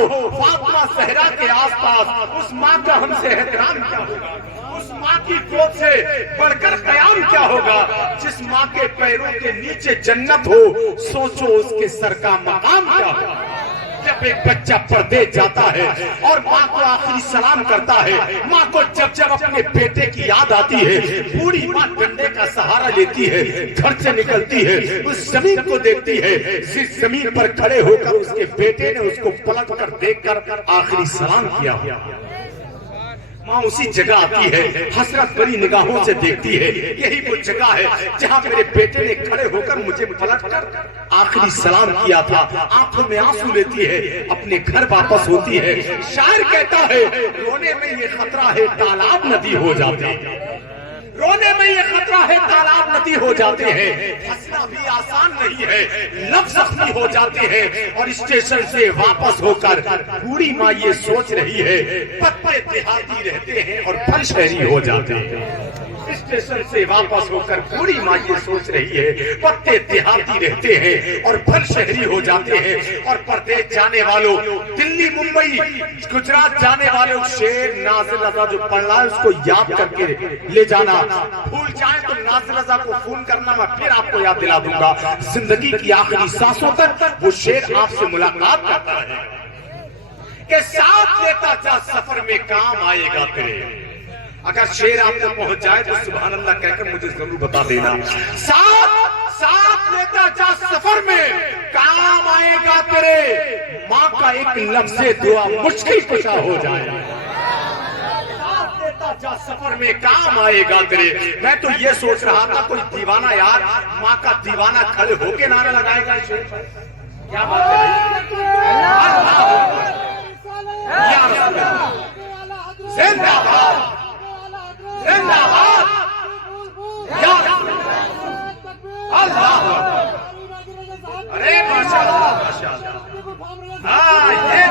ہو فاطمہ زہرا کے آس پاس، اس ماں کا ہم سے احترام کیا ہوگا؟ اس ماں کی گود سے بڑھ کر قیام کیا ہوگا؟ جس ماں کے پیروں کے نیچے جنت ہو، سوچو اس کے سر کا مقام کیا ہوگا؟ جب ایک بچہ پردے جاتا ہے اور ماں کو آخری سلام کرتا ہے، ماں کو جب جب اپنے بیٹے کی یاد آتی ہے، بوڑھی ماں ڈنڈے کا سہارا لیتی ہے، گھر سے نکلتی ہے، اس زمین کو دیکھتی ہے جس زمین پر کھڑے ہو کر اس کے بیٹے نے اس کو پلٹ کر دیکھ کر آخری سلام کیا۔ ماں اسی جگہ آتی ہے، حسرت بری نگاہوں سے دیکھتی ہے، یہی وہ جگہ ہے جہاں میرے بیٹے نے کھڑے ہو کر مجھے پلٹ کر آخری سلام کیا تھا۔ آنکھوں میں آنسو لیتی ہے، اپنے گھر واپس ہوتی ہے۔ شاعر کہتا ہے رونے میں یہ خطرہ ہے تالاب ندی ہو جاتے ہیں، رونے میں یہ خطرہ ہے تالاب ندی ہو جاتے ہیں۔ ہنسنا بھی آسان نہیں ہے، لفظ زخمی ہو جاتے ہیں۔ اور اسٹیشن سے واپس ہو کر بوڑھی ماں یہ سوچ رہی ہے پتے دیہاتی رہتے ہیں اور پھل شہری ہو جاتے ہیں۔ اسٹیشن سے واپس ہو کر بوڑھی ماں یہ سوچ رہی ہے پتے دیہاتی رہتے ہیں اور پھل شہری ہو جاتے ہیں۔ اور پردیس جانے والوں، دلی ممبئی گجرات جانے والوں، شعر ناظر رضا جو پڑھ رہا ہے اس کو یاد کر کے لے جانا، بھول جائیں تو ناظر رضا کو فون کرنا، میں پھر آپ کو یاد دلا دوں گا۔ زندگی کی آخری سانسوں تک وہ شعر آپ سے ملاقات کرتا ہے کہ ساتھ لیتا جا سفر میں کام آئے گا تیرے۔ اگر شعر آپ کو پہنچ جائے تو سبحان اللہ کہہ کر مجھے ضرور بتا دینا۔ ساتھ لیتا جا سفر میں کام آئے گا تیرے، ماں کا ایک لفظ دعا مشکل کشا ہو جائے۔ ساتھ لیتا جا سفر میں کام آئے گا تیرے۔ میں تو یہ سوچ رہا تھا کوئی دیوانہ یار ماں کا دیوانہ کھڑے ہو کے نعرہ لگائے گا۔ کیا بات ہے یا رسول اللہ، زندہ باد زندہ باد یا رسول اللہ، اللہ اکبر۔ ارے ماشاءاللہ ماشاءاللہ، ہاں یہ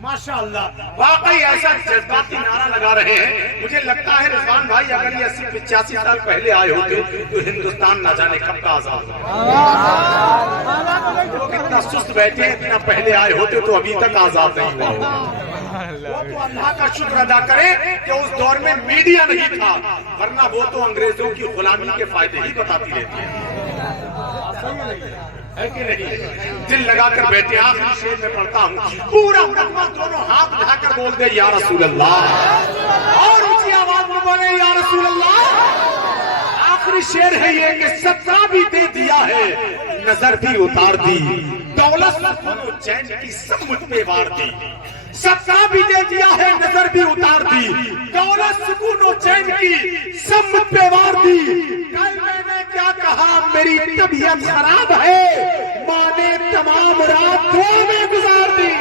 ماشاءاللہ واقعی ایسا جذباتی نعرہ لگا رہے ہیں۔ مجھے لگتا ہے رضوان بھائی اگر یہ 80-85 سال پہلے آئے ہوتے تو ہندوستان نہ جانے کب کا آزاد ہوتا۔ لوگ اتنا سست بیٹھے ہیں، اتنا پہلے آئے ہوتے تو ابھی تک آزاد نہیں ہوا ہوتا۔ وہ تو اللہ کا شکر ادا کرے کہ اس دور میں میڈیا نہیں تھا، ورنہ وہ تو انگریزوں کی غلامی کے فائدے ہی بتاتی رہتی ہے کہ نہیں؟ دل لگا کر بیٹھے۔ آخری شعر میں پڑھتا ہوں، پورا مجمع دونوں ہاتھ اٹھا کر بول دے یا رسول اللہ، اور اونچی آواز میں بولے یا رسول اللہ۔ آخری شعر ہے یہ کہ صدقہ بھی دے دیا ہے، نظر بھی اتار دی، دولت سکون و چین کی سب مجھ پہ وار دی۔ صدقہ بھی دے دیا ہے، نظر بھی اتار دی، دولت سکون و چین کی سب مجھ پہ وار دی۔ کل میں نے کیا کہا میری طبیعت خراب ہے، ماں نے تمام رات دعا میں گزار دی۔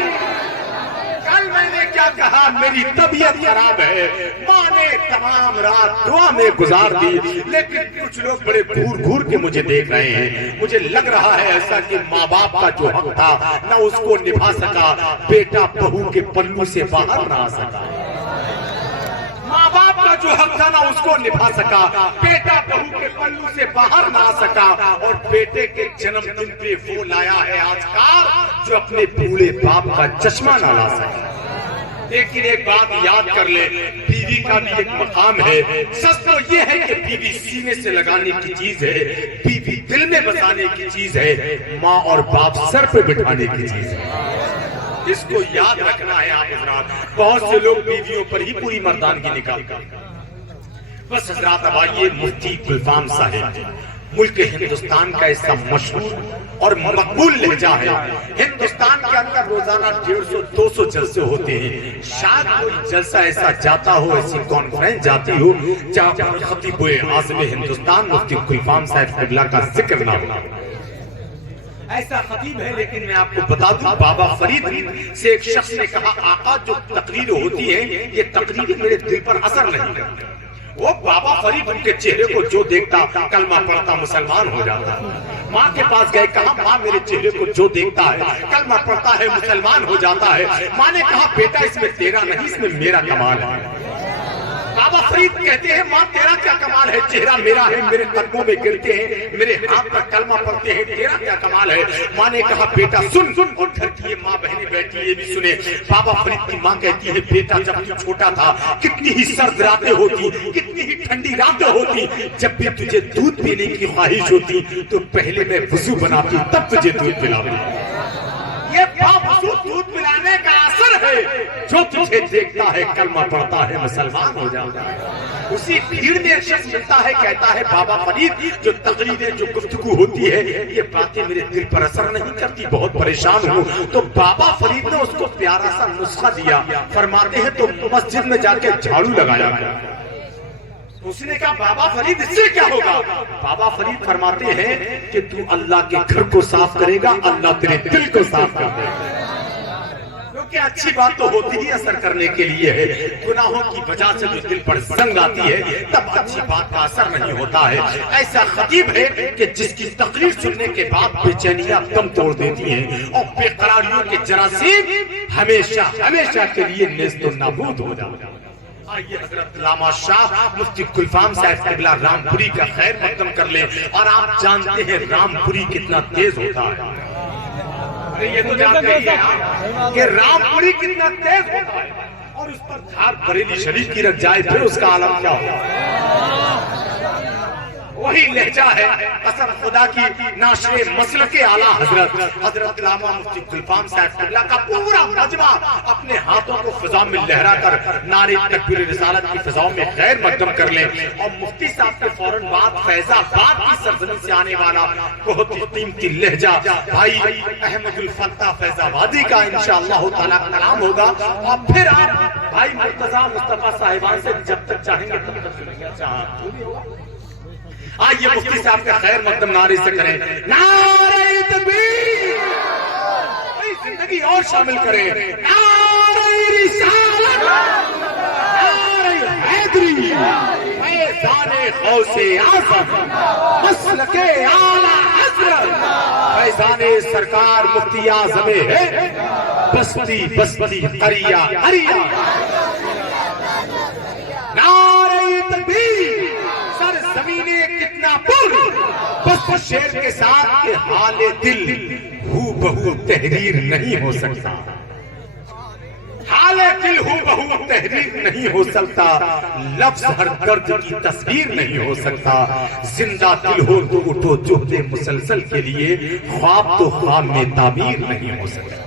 کل میں نے کیا کہا میری طبیعت خراب ہے، ماں نے تمام رات دعا میں گزار دی۔ لیکن کچھ لوگ بڑے گھور گھور کے مجھے دیکھ رہے ہیں، مجھے لگ رہا ہے ایسا کہ ماں باپ کا جو حق تھا نہ اس کو نبھا سکا، بیٹا بہو کے پلو سے باہر نہ آ سکا۔ ماں باپ کا جو حق تھا نہ اس کو نبھا سکا، بیٹا بہو کے پلو سے باہر نہ آ سکا، اور بیٹے کے جنم دن پہ وہ لایا ہے آج کار جو اپنے بوڑھے باپ کا چشمہ نہ لا سکا۔ لیکن ایک بات یاد کر لے، بیوی کا بھی ایک مقام ہے۔ سچ تو یہ ہے کہ بیوی سینے سے لگانے کی چیز ہے، بیوی دل میں بسانے کی چیز ہے، ماں اور باپ سر پہ بٹھانے کی چیز ہے۔ اس کو یاد رکھنا ہے آپ حضرات۔ بہت سے لوگ بیویوں پر ہی پوری مردانگی نکالتے ہیں۔ بس حضرات اب آئیے مفتی گلفام صاحب، ملک ہندوستان کا ایسا مشہور اور مقبول لہجہ ہے۔ ہندوستان کے اندر روزانہ 150-200 جلسے ہوتے ہیں، شاید کوئی جلسہ ایسا جاتا ہو، ایسی کانفرنس جاتی ہو جہاں پر خطیب اعظم ہندوستان مفتی گلفام صاحب قبلہ کا ذکر نہ ہو۔ ایسا خطیب ہے، لیکن میں آپ کو بتا دوں بابا فرید سے ایک شخص نے کہا آقا جو تقریر ہوتی ہے یہ تقریر میرے دل پر اثر نہیں کرتی۔ وہ بابا فرید ان کے چہرے کو جو دیکھتا کلمہ پڑھتا مسلمان ہو جاتا۔ ماں کے پاس گئے، کہا ماں میرے چہرے کو جو دیکھتا ہے کلمہ پڑھتا ہے مسلمان ہو جاتا ہے۔ ماں نے کہا بیٹا اس میں تیرا نہیں، اس میں میرا کمال ہے۔ بابا فرید کہتے ہیں ماں تیرا کیا کمال ہے، چہرہ میرا ہے، میرے قدموں میں گرتے ہیں، میرے ہاتھ پر کلمہ پڑھتے ہیں، تیرا کیا کمال ہے۔ ماں نے کہا بیٹا سن، اور گھر کی یہ ماں بہنیں بیٹھی یہ بھی سنے۔ بابا فرید کی ماں کہتی ہے بیٹا جب تو چھوٹا تھا کتنی ہی سرد راتیں ہوتی، کتنی ہی ٹھنڈی راتیں ہوتی، جب بھی تجھے دودھ پینے کی خواہش ہوتی تو پہلے میں وضو بناتی تب تجھے دودھ پلاتی۔ یہ باوضو دودھ پلانے کا اثر ہے، جو تجھے دیکھتا ہے کلمہ پڑھتا ہے مسلمان ہو جاتا ہے۔ اسی بھیڑ میں ایک شخص ملتا ہے کہتا ہے بابا فرید جو تقریریں جو گفتگو ہوتی ہے یہ باتیں میرے دل پر اثر نہیں کرتی، بہت پریشان ہوں۔ تو بابا فرید نے اس کو پیارا سا نسخہ دیا، فرماتے ہیں تو مسجد میں جا کے جھاڑو لگایا گیا۔ اس نے کہا بابا فرید اس سے کیا ہوگا؟ بابا فرید فرماتے ہیں کہ تو اللہ کے گھر کو صاف کرے گا اللہ تیرے دل کو صاف کر دے گا، کیونکہ اچھی بات تو ہوتی ہی اثر کرنے کے لیے ہے، گناہوں کی وجہ سے جو دل پر زنگ آتی ہے تب اچھی بات کا اثر نہیں ہوتا ہے۔ ایسا خطیب ہے کہ جس کی تقریر سننے کے بعد بے چینیاں دم توڑ دیتی ہیں اور بے قراریوں کے جراثیم ہمیشہ ہمیشہ کے لیے نیست و نابود ہو جاتے ہیں۔ آئیے حضرت علامہ شاہ مفتی گلفام صاحب قبلہ رام پوری کا خیر مقدم کر لیں، اور آپ جانتے ہیں رام پوری کتنا تیز ہوتا ہے، یہ تو جانتے ہی ہیں کہ رام پوری کتنا تیز ہوتا ہے، اور اس پر دھار بریلی شریف کی رکھ جائے پھر اس کا عالم کیا ہوگا۔ وہی لہجہ ہے قسم خدا کی ناشر مسلک اعلیٰ حضرت علامہ مفتی گلفام صاحب قبلہ کا پورا مجمع اپنے ہاتھوں کو فضا میں لہرا کر نعرے تکبیر رسالت کی فضاؤں میں خیر مقدم کر لیں۔ اور مفتی صاحب کے فوراً بعد فیض آباد کی سرزمین سے آنے والا بہت ہی قیمتی لہجہ بھائی احمد الفتاح فیض آبادی کا انشاءاللہ تعالیٰ کلام ہوگا، اور پھر آپ بھائی مرتضیٰ مصطفیٰ صاحبان سے جب تک چاہیں گے تب تک سنیں گے۔ آئیے مفتی صاحب کا خیر مقدم نعرے سے کریں، نعرہ تکبیر، زندگی اور شامل کریں، نعرہ رسالت، نعرہ حیدری، فیضان غوث اعظم، مسلک اعلیٰ حضرت، فیضان سرکار مفتی اعظم ہے بستی بستی قریہ قریہ۔ نعرہ تکبیر، زمینیں کتنا پر، بس شیر کے ساتھ کہ حال دل ہو بہو تحریر نہیں ہو سکتا، حال دل ہو بہو تحریر نہیں ہو سکتا، لفظ ہر درد کی تصویر نہیں ہو سکتا، زندہ دل ہو تو اٹھو جہد مسلسل کے لیے، خواب تو خواب میں تعبیر نہیں ہو سکتا۔